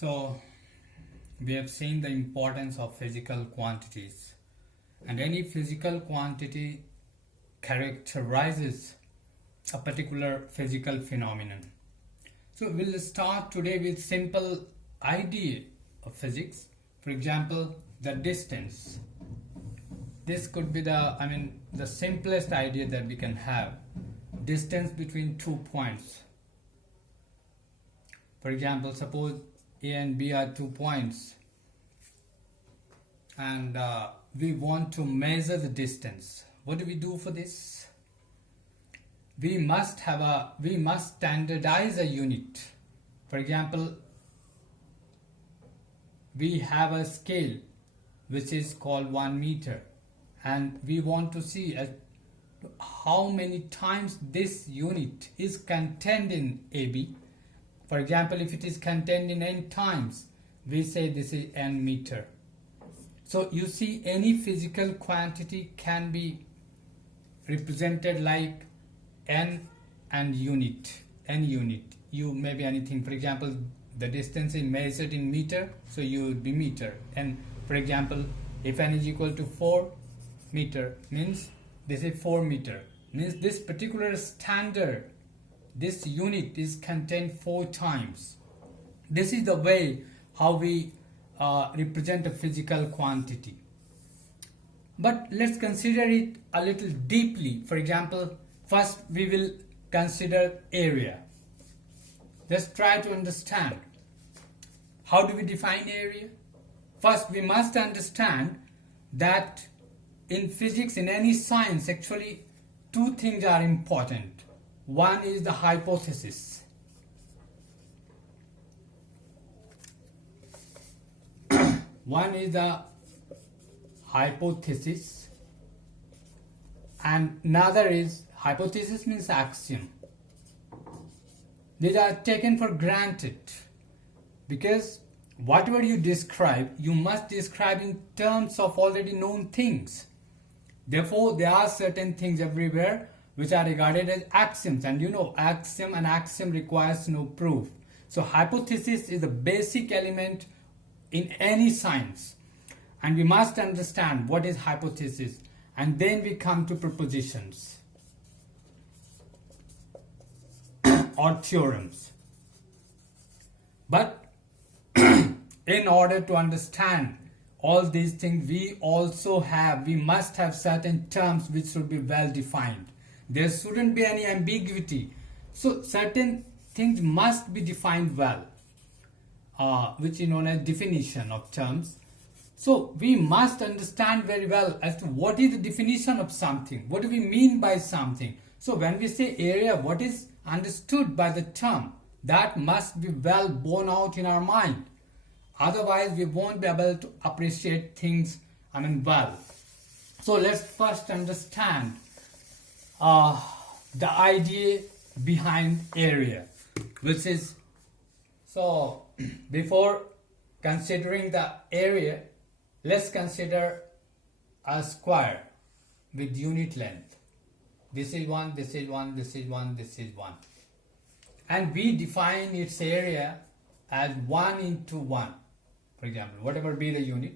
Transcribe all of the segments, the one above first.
So we have seen the importance of physical quantities, and any physical quantity characterizes a particular physical phenomenon. So we'll start today with simple idea of physics. For example, the distance. This could be the simplest idea that we can have. Distance between 2 points. For example, suppose A and B are 2 points, and we want to measure the distance. What do we do for this? We must standardize a unit. For example, we have a scale which is called 1 meter, and we want to see how many times this unit is contained in AB. For example, if it is contained in n times, we say this is n meter. So you see, any physical quantity can be represented like n and unit. N unit. You may be anything. For example, the distance is measured in meter, so you would be meter. And for example, if n is equal to 4 meter, means this is 4 meter. Means this particular standard, this unit is contained 4 times. This is the way how we represent a physical quantity. But let's consider it a little deeply. For example, first we will consider area. Let's try to understand. How do we define area? First, we must understand that in physics, in any science, actually 2 things are important. One is the hypothesis. One is the hypothesis, and another is, hypothesis means axiom. These are taken for granted because whatever you describe, you must describe in terms of already known things. Therefore, there are certain things everywhere which are regarded as axioms, and you know, an axiom requires no proof. So hypothesis is the basic element in any science, and we must understand what is hypothesis, and then we come to propositions or theorems. But in order to understand all these things, we must have certain terms which should be well defined. There shouldn't be any ambiguity. So certain things must be defined well, which is known as definition of terms. So we must understand very well as to what is the definition of something. What do we mean by something? So when we say area, what is understood by the term? That must be well borne out in our mind. Otherwise, we won't be able to appreciate things well. So let's first understand the idea behind area, which is, so before considering the area, let's consider a square with unit length. This is 1, this is 1, this is 1, this is 1. And we define its area as 1 into 1. For example, whatever be the unit,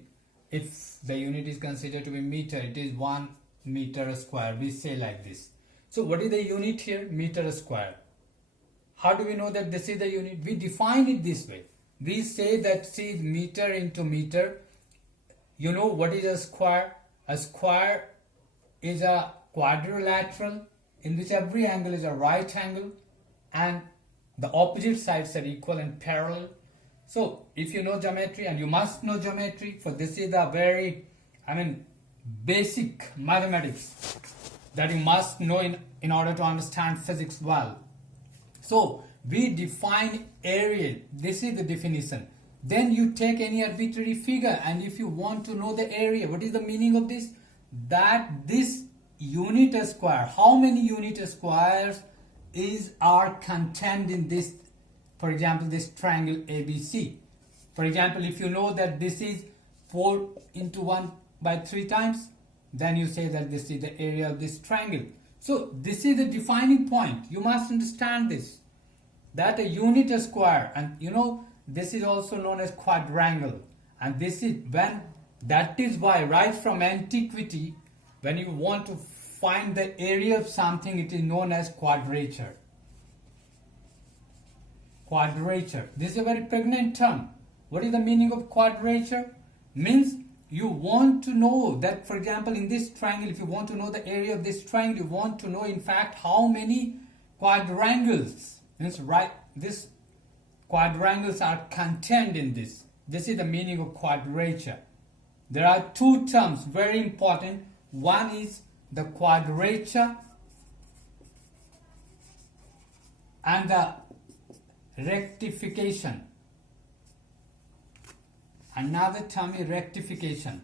if the unit is considered to be meter, it is 1 meter square. We say like this. So what is the unit here? Meter square. How do we know that this is the unit? We define it this way. We say that, see, meter into meter. You know what is a square? A square is a quadrilateral in which every angle is a right angle and the opposite sides are equal and parallel. So if you know geometry, and you must know geometry, for this is the very basic mathematics that you must know in order to understand physics well. So we define area. This is the definition. Then you take any arbitrary figure, and if you want to know the area, what is the meaning of this? That this unit square, how many unit squares are contained in this, for example, this triangle ABC. For example, if you know that this is 4 into 1 by 3 times, then you say that this is the area of this triangle. So this is the defining point. You must understand this, that a unit square, and you know this is also known as quadrangle. And this is when, that is why right from antiquity, when you want to find the area of something, it is known as quadrature. Quadrature. This is a very pregnant term. What is the meaning of quadrature? Means you want to know that, for example, in this triangle, if you want to know the area of this triangle, you want to know in fact how many quadrangles, means right, this quadrangles are contained in this. This is the meaning of quadrature. There are two terms very important. One is the quadrature and the rectification. Another term is rectification.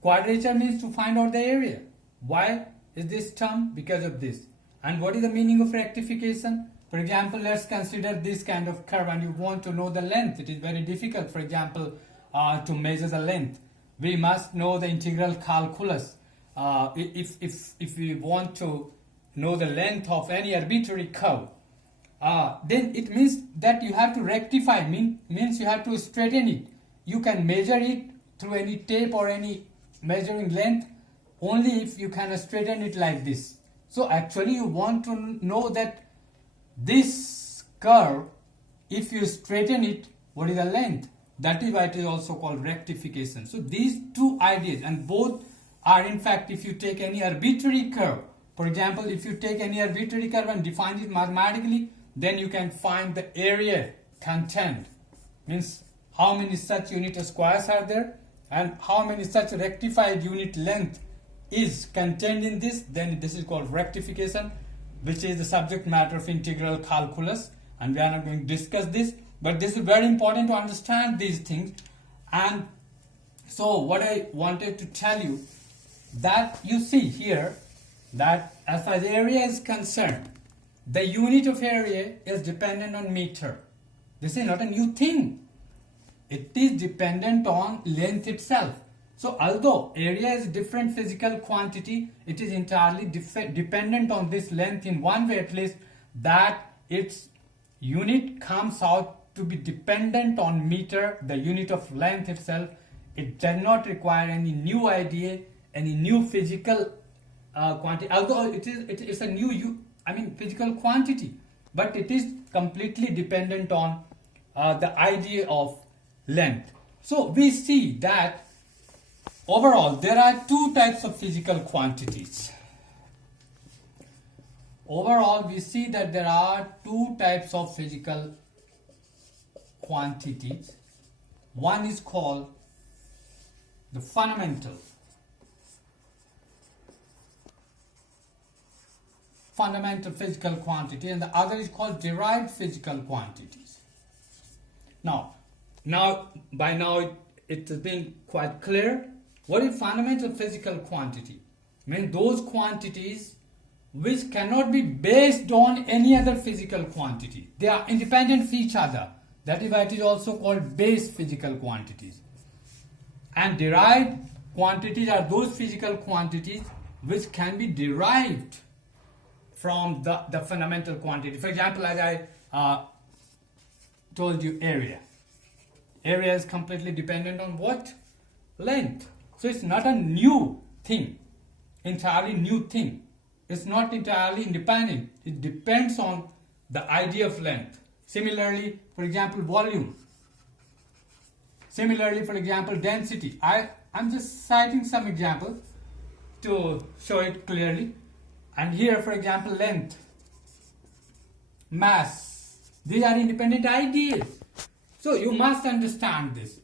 Quadrature means to find out the area. Why is this term? Because of this. And what is the meaning of rectification? For example, let's consider this kind of curve and you want to know the length. It is very difficult, for example, to measure the length. We must know the integral calculus. If we want to know the length of any arbitrary curve, then it means that you have to rectify, means you have to straighten it. You can measure it through any tape or any measuring length only if you can straighten it like this. So actually you want to know that this curve, if you straighten it, what is the length? That is why it is also called rectification. So these two ideas, and both are in fact, if you take any arbitrary curve, for example, if you take any arbitrary curve and define it mathematically, then you can find the area contained, means how many such unit squares are there and how many such rectified unit length is contained in this. Then this is called rectification, which is the subject matter of integral calculus, and we are not going to discuss this, but this is very important to understand these things. And so what I wanted to tell you, that you see here that as far as area is concerned, the unit of area is dependent on meter. This is not a new thing. It is dependent on length itself. So although area is different physical quantity, it is entirely dependent on this length in one way at least, that its unit comes out to be dependent on meter, the unit of length itself. It does not require any new idea, any new physical quantity, although it is a new physical quantity, but it is completely dependent on the idea of length. So we see that overall, there are two types of physical quantities. Overall, we see that there are two types of physical quantities. One is called the fundamental physical quantity, and the other is called derived physical quantities. By now it has been quite clear. What is fundamental physical quantity? Means those quantities which cannot be based on any other physical quantity. They are independent of each other. That is why it is also called base physical quantities. And derived quantities are those physical quantities which can be derived from the fundamental quantity. For example, as I told you, area. Area is completely dependent on what? Length. So it's not a new thing, entirely new thing. It's not entirely independent. It depends on the idea of length. Similarly, for example, volume. Similarly, for example, density. I'm just citing some examples to show it clearly. And here, for example, length, mass. These are independent ideas. So you must understand this.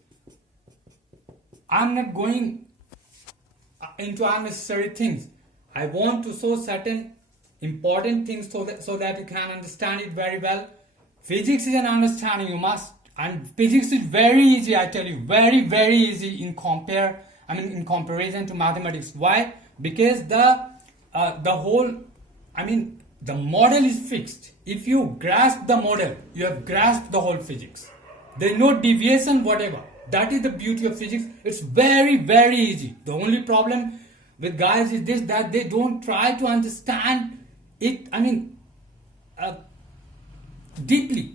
I'm not going into unnecessary things. I want to show certain important things so that you can understand it very well. Physics is an understanding you must, and physics is very easy, I tell you, very, very easy in comparison to mathematics. Why? Because the model is fixed. If you grasp the model, you have grasped the whole physics. There is no deviation whatever. That is the beauty of physics. It's very, very easy. The only problem with guys is this, that they don't try to understand it. deeply,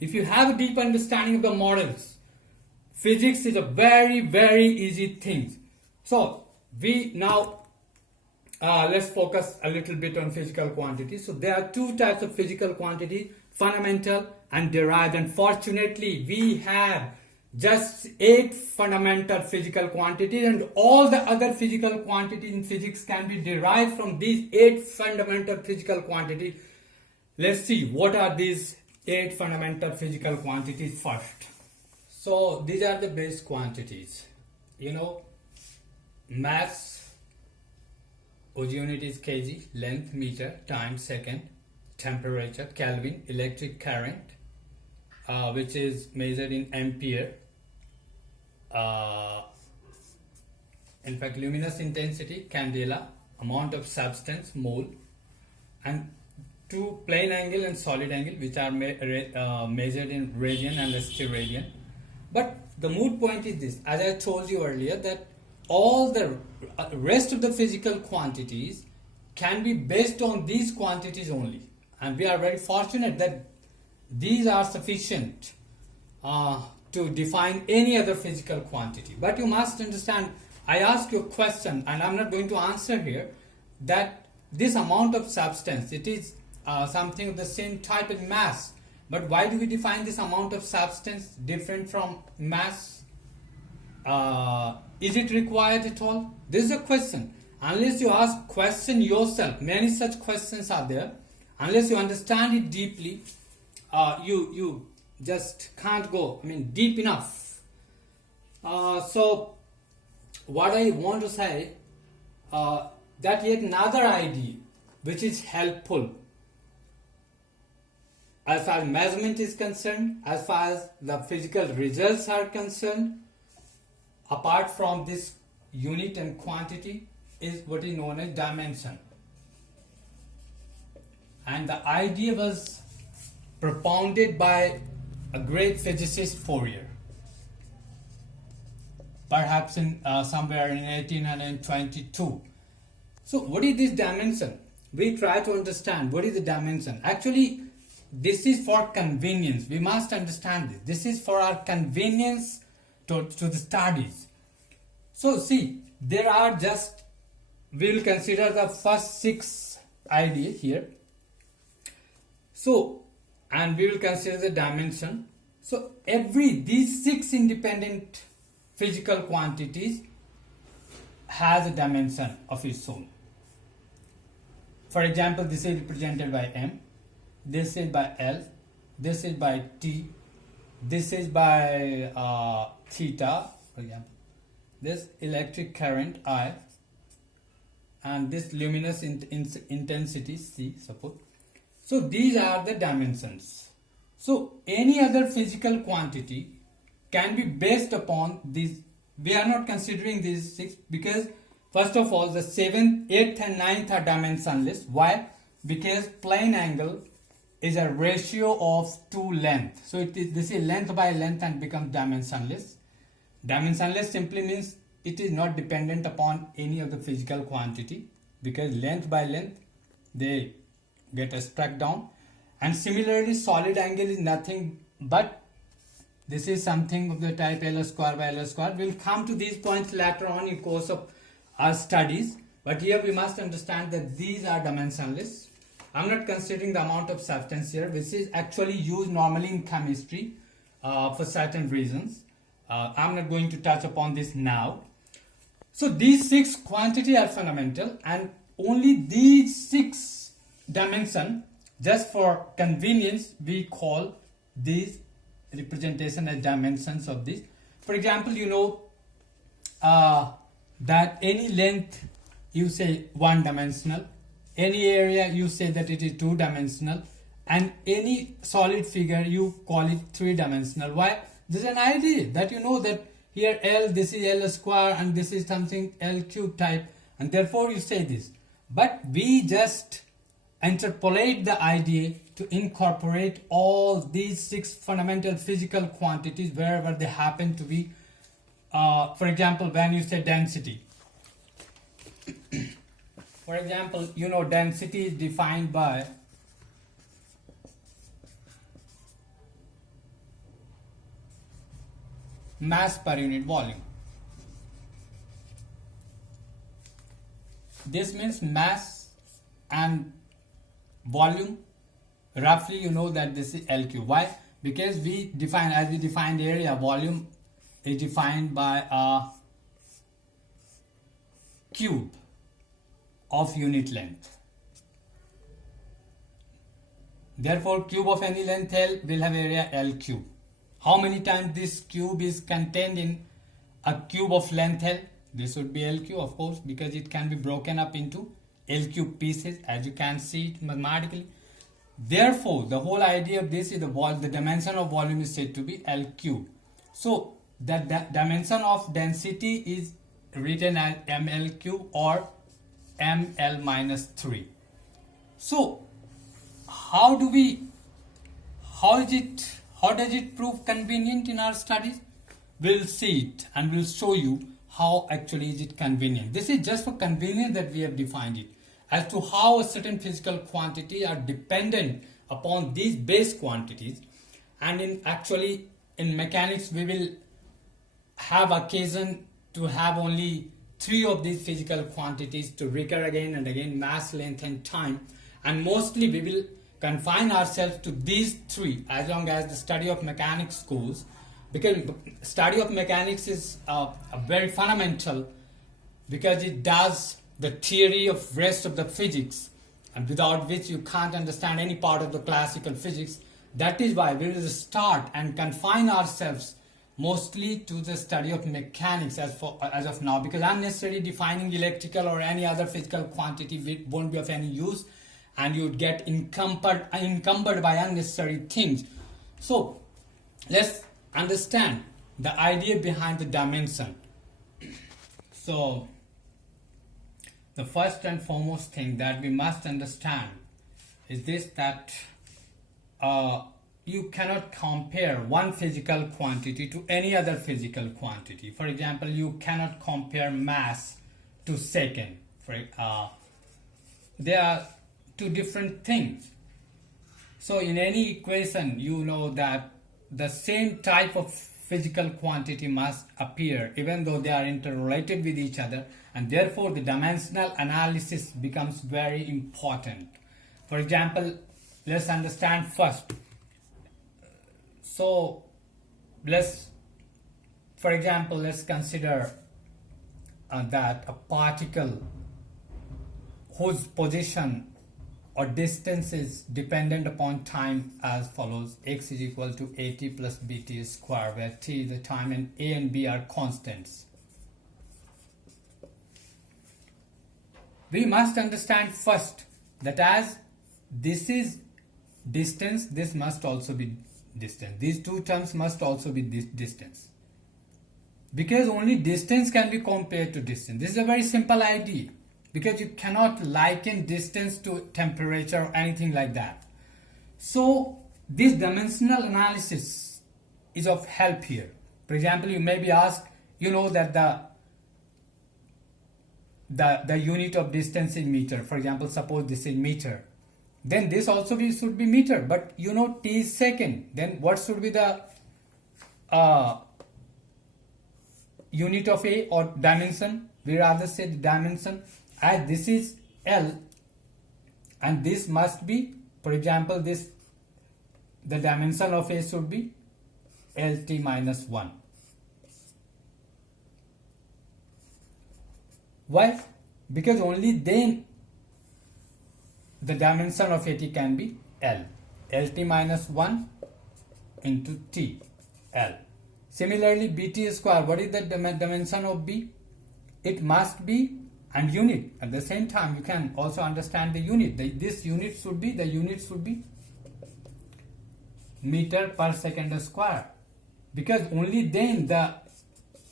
if you have a deep understanding of the models, physics is a very, very easy thing. So we now let's focus a little bit on physical quantities. So there are two types of physical quantity, fundamental and derived. And fortunately, we have just 8 fundamental physical quantities, and all the other physical quantities in physics can be derived from these 8 fundamental physical quantities. Let's see what are these 8 fundamental physical quantities first. So these are the base quantities. You know, mass, whose unit is kg, length meter, time second, temperature Kelvin, electric current, which is measured in ampere, in fact luminous intensity, candela, amount of substance, mole, and two plane angle and solid angle, which are measured in radian and steradian. But the moot point is this, as I told you earlier, that all the rest of the physical quantities can be based on these quantities only, and we are very fortunate that these are sufficient to define any other physical quantity. But you must understand, I ask you a question and I'm not going to answer here, that this amount of substance, it is something of the same type and mass, but why do we define this amount of substance different from mass? Is it required at all? This is a question. Unless you ask question yourself, many such questions are there. Unless you understand it deeply, you just can't go, deep enough. So what I want to say, that yet another idea which is helpful as far as measurement is concerned, as far as the physical results are concerned, apart from this unit and quantity, is what is known as dimension. And the idea was propounded by a great physicist, Fourier, perhaps in somewhere in 1822. So what is this dimension? We try to understand what is the dimension. Actually, this is for convenience. We must understand this. This is for our convenience to the studies. So see, there are just, we will consider the first 6 ideas here. So, and we will consider the dimension. So these 6 independent physical quantities has a dimension of its own. For example, this is represented by m, this is by l, this is by t, this is by theta, for example, this electric current I, and this luminous intensity C, suppose. So these are the dimensions. So any other physical quantity can be based upon these. We are not considering these 6 because first of all the 7th, 8th and 9th are dimensionless. Why? Because plane angle is a ratio of 2 length. So this is length by length and becomes dimensionless. Dimensionless simply means it is not dependent upon any of the physical quantity, because length by length they get struck down. And similarly, solid angle is nothing but this is something of the type L square by L square. We will come to these points later on in course of our studies, but here we must understand that these are dimensionless. I am not considering the amount of substance here, which is actually used normally in chemistry for certain reasons. I am not going to touch upon this now. So these 6 quantities are fundamental, and only these 6 dimension, just for convenience, we call these representation as dimensions of this. For example, you know that any length you say 1 dimensional, any area you say that it is 2 dimensional, and any solid figure you call it 3 dimensional. Why? This is an idea that you know that here L, this is L square and this is something L cube type, and therefore you say this. But we just interpolate the idea to incorporate all these 6 fundamental physical quantities wherever they happen to be. For example, when you say density, for example, you know density is defined by mass per unit volume. This means mass and volume. Roughly you know that this is L cube. Why? Because as we defined area, volume is defined by a cube of unit length. Therefore, cube of any length L will have area L cube. How many times this cube is contained in a cube of length L? This would be L cube, of course, because it can be broken up into L cube pieces, as you can see it mathematically. Therefore, the whole idea of this is the dimension of volume is said to be L cube. So, the dimension of density is written as ml cube or ml minus 3. So, how does it prove convenient in our studies? We'll see it and we'll show you how actually is it convenient. This is just for convenience that we have defined it. As to how a certain physical quantity are dependent upon these base quantities, and in mechanics we will have occasion to have only 3 of these physical quantities to recur again and again: mass, length and time, and mostly we will confine ourselves to these 3 as long as the study of mechanics goes, because study of mechanics is a very fundamental, because it does the theory of rest of the physics, and without which you can't understand any part of the classical physics. That is why we will start and confine ourselves mostly to the study of mechanics as of now, because unnecessarily defining electrical or any other physical quantity won't be of any use, and you would get encumbered by unnecessary things. So let's understand the idea behind the dimension. So the first and foremost thing that we must understand is this, that you cannot compare one physical quantity to any other physical quantity. For example, you cannot compare mass to second. They are 2 different things. So in any equation, you know that the same type of physical quantity must appear even though they are interrelated with each other, and therefore the dimensional analysis becomes very important. For example, let's understand first. So let's consider that a particle whose position or distance is dependent upon time as follows: x is equal to at plus bt square, where t is the time and a and b are constants. We must understand first that as this is distance, this must also be distance. These 2 terms must also be distance, because only distance can be compared to distance. This is a very simple idea, because you cannot liken distance to temperature or anything like that. So this dimensional analysis is of help here. For example, you may be asked, you know that the unit of distance is meter. For example, suppose this is meter, then this also should be meter, but you know t is second. Then what should be the unit of a or dimension? We rather say the dimension. As this is L and this must be, for example, the dimension of a should be LT minus 1. Why? Because only then the dimension of AT can be L. LT minus 1 into T, L. Similarly, BT square, what is the dimension of B? It must be, and unit. At the same time, you can also understand the unit. This unit should be meter per second square, because only then the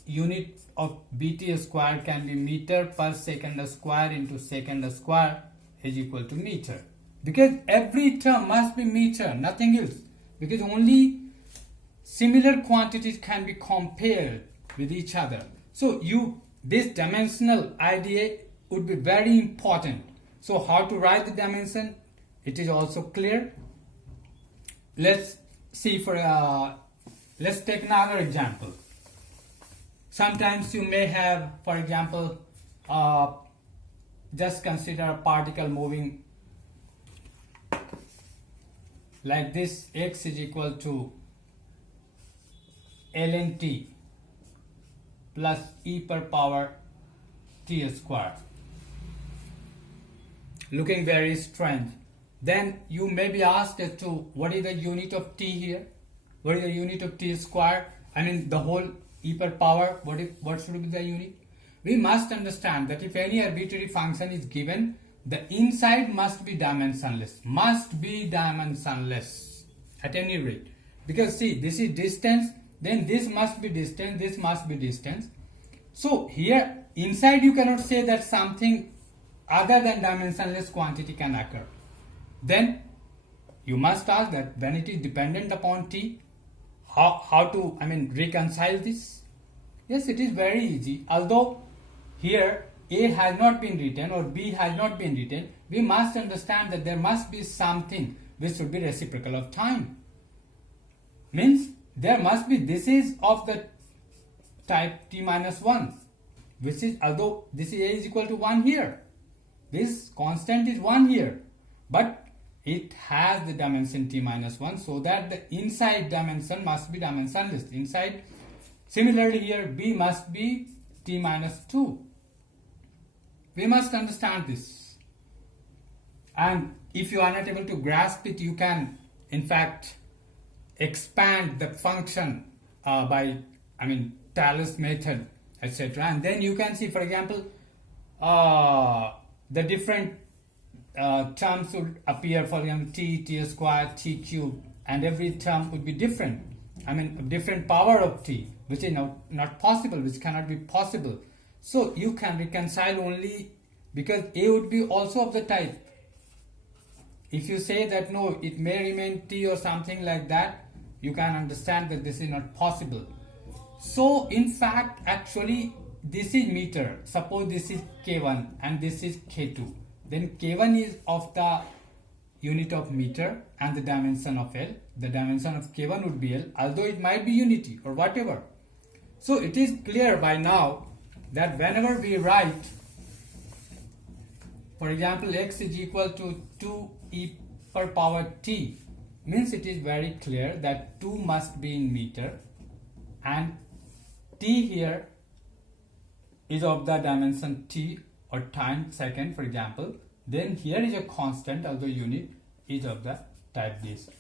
unit of BT square can be meter per second square into second square is equal to meter. Because every term must be meter, nothing else. Because only similar quantities can be compared with each other. So this dimensional idea would be very important. So how to write the dimension? It is also clear. Let's see let's take another example. sometimes you may have, for example, just consider a particle moving like this. X is equal to ln t plus e per power t square, looking very strange. Then you may be asked as to what is the unit of t here, what is the unit of t square, I mean the whole e per power, what should be the unit? We must understand that if any arbitrary function is given, the inside must be dimensionless at any rate, because see, this is distance, then this must be distance, this must be distance. So here inside you cannot say that something other than dimensionless quantity can occur. Then you must ask that when it is dependent upon t, how to reconcile this? Yes, it is very easy. Although here A has not been written or B has not been written, we must understand that there must be something which should be reciprocal of time. Means there must be, this is of the type t minus 1, which is, although this is A is equal to 1 here, this constant is 1 here, but it has the dimension t minus 1, so that the inside dimension must be dimensionless. Inside, similarly here B must be t minus 2. We must understand this, and if you are not able to grasp it, you can in fact expand the function by Taylor's method, etc., and then you can see, for example, the different terms would appear, for example t square, t cube, and every term would be different, different power of t, which is not possible, which cannot be possible. So you can reconcile only because A would be also of the type. If you say that no, it may remain t or something like that, you can understand that this is not possible. So in fact, actually this is meter. Suppose this is K1 and this is K2. Then K1 is of the unit of meter and the dimension of L. The dimension of K1 would be L, although it might be unity or whatever. So it is clear by now that whenever we write, for example, x is equal to 2e per power t, means it is very clear that 2 must be in meter and t here is of the dimension t or time second, for example. Then here is a constant, although unit is of the type this.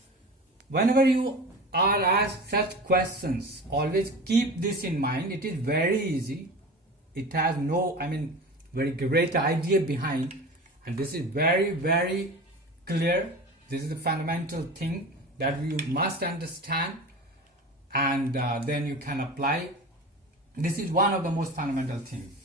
Whenever you are asked such questions, always keep this in mind. It is very easy. It has no, very great idea behind, and this is very, very clear. This is the fundamental thing that you must understand, and then you can apply. This is one of the most fundamental things.